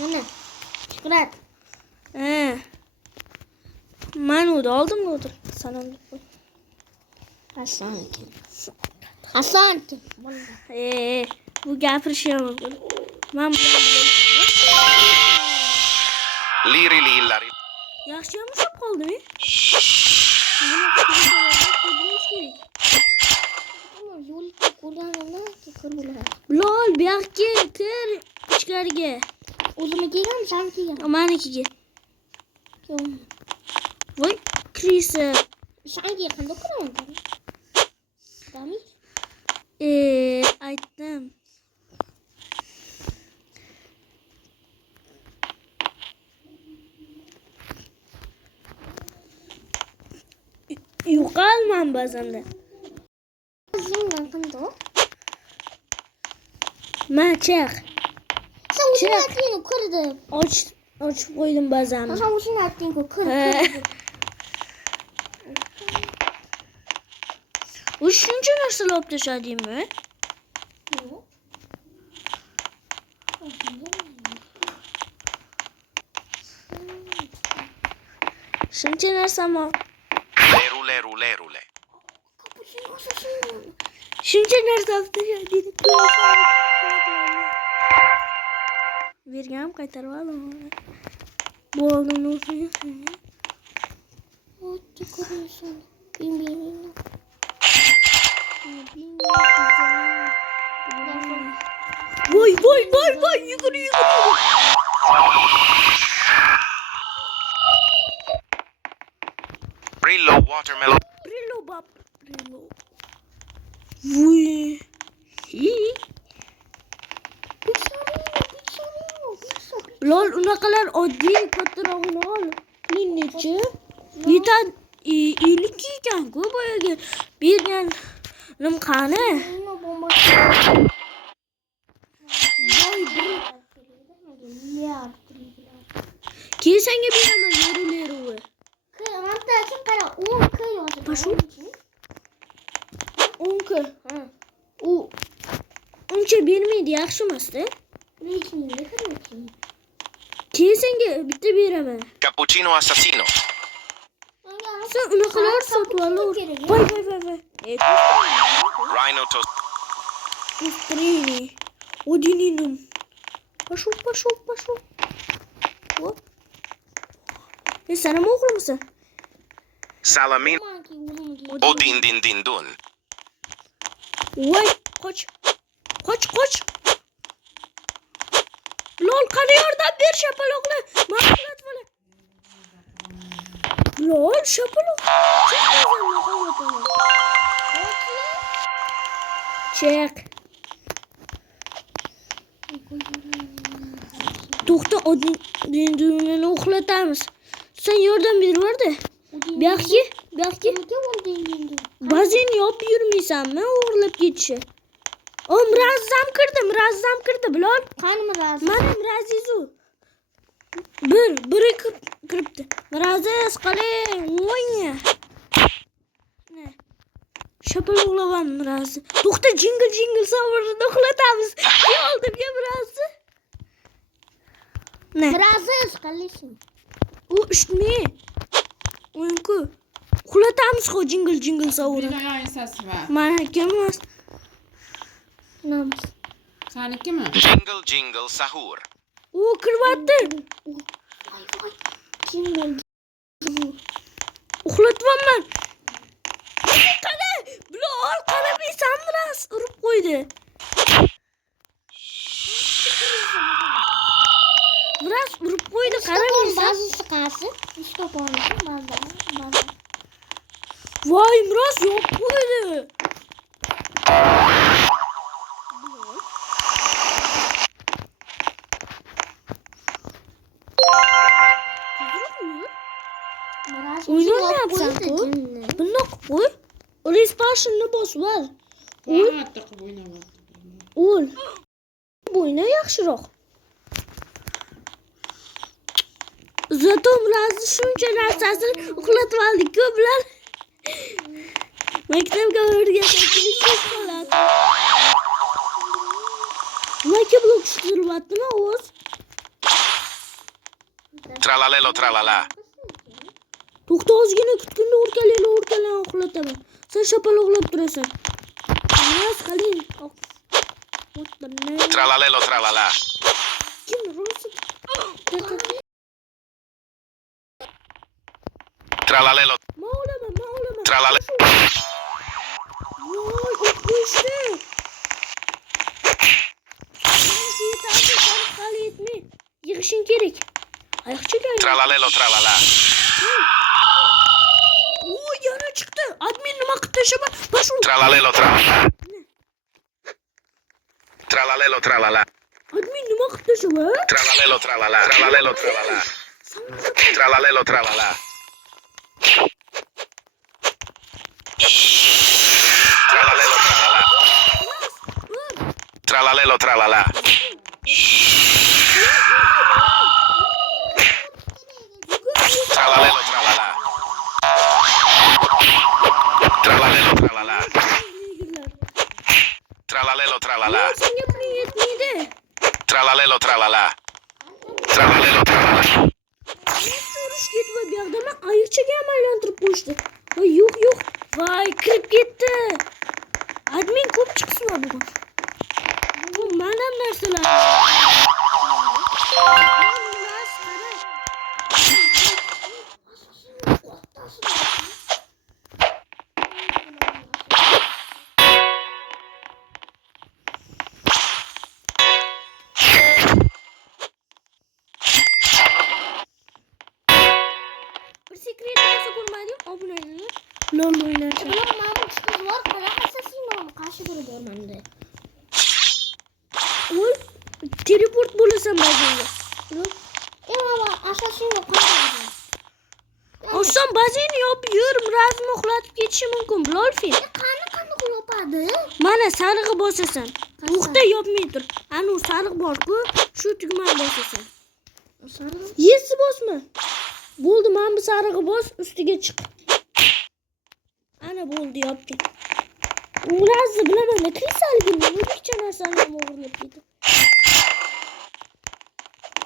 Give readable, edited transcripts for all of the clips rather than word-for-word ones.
Mana. Shuhrat. Manu da aldım otur. Sana ne koy? Hasan. Bu gapirishim. Men Liri lari. yaxshi yamashib qoldimi? Ama yo'lda ko'rganimda ko'r bo'lar. Lol, bu yoqqa kir ichkariga. O'zimga kelgan, sen kelgan. Menikiga. Yo'q. Voy, kirisa. Sen kelganda ko'raman. Dami? Aytdim. Yo'qolman ba'zanda. Sen qanday? Machaq. Sen o'zing aytding ko'rdim. Ochib qo'ydim ba'zan. Sen o'zing aytding ko'rdim. U shuncha narsalar olib tashladingmi? Yo'q. Shuncha narsami? Lerule. Shuncha narsa olib tashlading. Berganim qaytarib olaman. Bo'ldi, o'zing. O'tdi ko'rasan. Bilmayman. Voy, yugur. Brillo watermelon. Brillo. Voy. Lol, unaqalar oddiy kattarog'ini ol. Necha? Yetan 50 ekan-ku boyaga berganim qani? Keyin senga beraman leru. Qara, 10 k yozib. Pashul. 10 k. U uncha bermaydi, yaxshi emas-da. Keyin senga bitta beraman. Cappuccino assassino. Sen unaqalar sotib ol. Voy. Rhino toast. Устроение. Одининум. Пошел. Вот. Sen mi okur musun? Salamin. Odin din dun. Voy, qoch. Lol, qani yordam ber shapaloqlar. Maqlat bola. Lol, shapaloq. Çek. To'xta, odinni uxlatamiz. Sen yordam berib-da. Bu yoqqa. Ba'zan yopib yurmaysanmi, o'g'irlab ketishi. O, murazzam kirdi, bilol. Qani Miraz? Mana Mirazizu. Biri kiribdi. Miraziz, qaling, o'yna. Ne? Shapaloqlavam Mirazi. To'xta, jingle savorini uxlatamiz. Oldim ya Mirazi. Ne? Miraziz, qalaysan? U ishni. O'yinku. Uxlatamiz ho jingle savorini. Ayağın sesi var. Meniki emas. Namiz. Seniki mi? Jingle sahur. U kiribdi. Voy. Kim bo'ldi? Uxlatyapman. Qani, bilol qaramaysan Miraz, urib qo'ydi. Miraz urib qo'ydi, qaramaysan. Ba'zisi qaysi? Ishga borishim ba'zi. Voy, Miraz yo'q qo'ydi. O'ynayapsan-ku? Bundoq qo'y. Respawnni bosib ol. Rahatda qilib o'ynayapman. O'l. Bo'yna yaxshiroq. Zato Mirazni shuncha narsasini uxlatib oldik-ku bular. Maktabga o'rgatishimiz qoladi. Nima blok tushiribdimi o'z? Tralalelo tralala. To'xta ozgina kutganda o'rkalayla uxlataman. Sen shapaloqlab turasan. Mas qalin. Tralalelo tralala. Kim rosa? Tralalelo. Mağlama. Tralale. Voy, o'tmishdi. Hali yetmay. Yig'ishing kerak. Oyoqchaga. Tralalelo tralala. Voy, yana chiqdi. Admin nima qilib tashlama? Pashul. Tralalelo tralala. Tralalelo tralala. Admin nima qilib tashlama? Tralalelo tralala. Tralalelo tralala. Tralalelo tralala. Tralalelo tralala. Tralalelo tralala. Tralalelo tralala. Tralalelo tralala. Tralalelo tralala. Senga puling yetmaydi. Tralalelo tralala. Tralalelo tralala. Urush ketma bu yoqda men ayiqchaga ham aylantirib qo'yishdi. Voy, yo'q. Voy, kirib ketdi. Admin ko'p chiqsin bugun. Bu mana narsalar. Bir sekret narsa ko'rmadim. Obunalar. LOL o'ynashadi. Bular mana shu qiz bor, qanaqa assasinlarni qarshi turib menda. Oy, teleport bo'lasan ba'zanga. Mana assasin yo'q qanaqa. Oson bazeni yopib yur, razm uxlatib ketishi mumkin. Lolfin. Qani yopadi? Mana sarig'i bosasan. O'qda yopmay tur. Ana sariq bor-ku, shu tugmani bosasan. Sariq. Yesi bosma. Bo'ldi, mana bu sarig'i bos, ustiga chiq. Ana bo'ldi, yopding. Urazni bilaman, krisaligini o'zbekcha narsani ham o'g'irlab ketdi.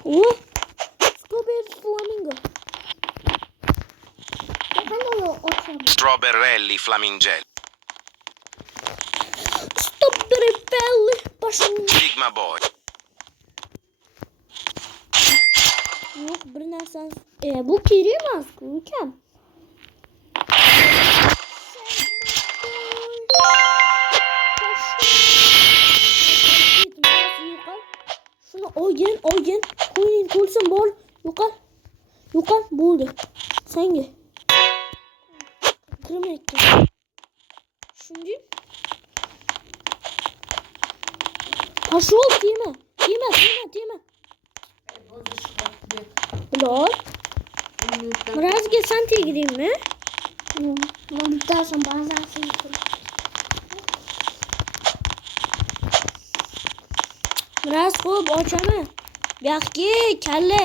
O, Strawberry Flamingo. Qanday ochadi? Strawberrelli flamingel. Strawberry Belly. Pashun. Sigma boy. Yo'q, bir narsani. Bu kerak emas-ku, ukam. Shuni olgin. Qo'ying to'lsin bor. Yo'qol, bo'ldi. Senga. Kirmaydi. Shunday. Pashol tema. Lol. Birazga sen tegiraymi? Men bittasini ba'zan Biraz xo'p, ochaman. Bu yoqqa kalla.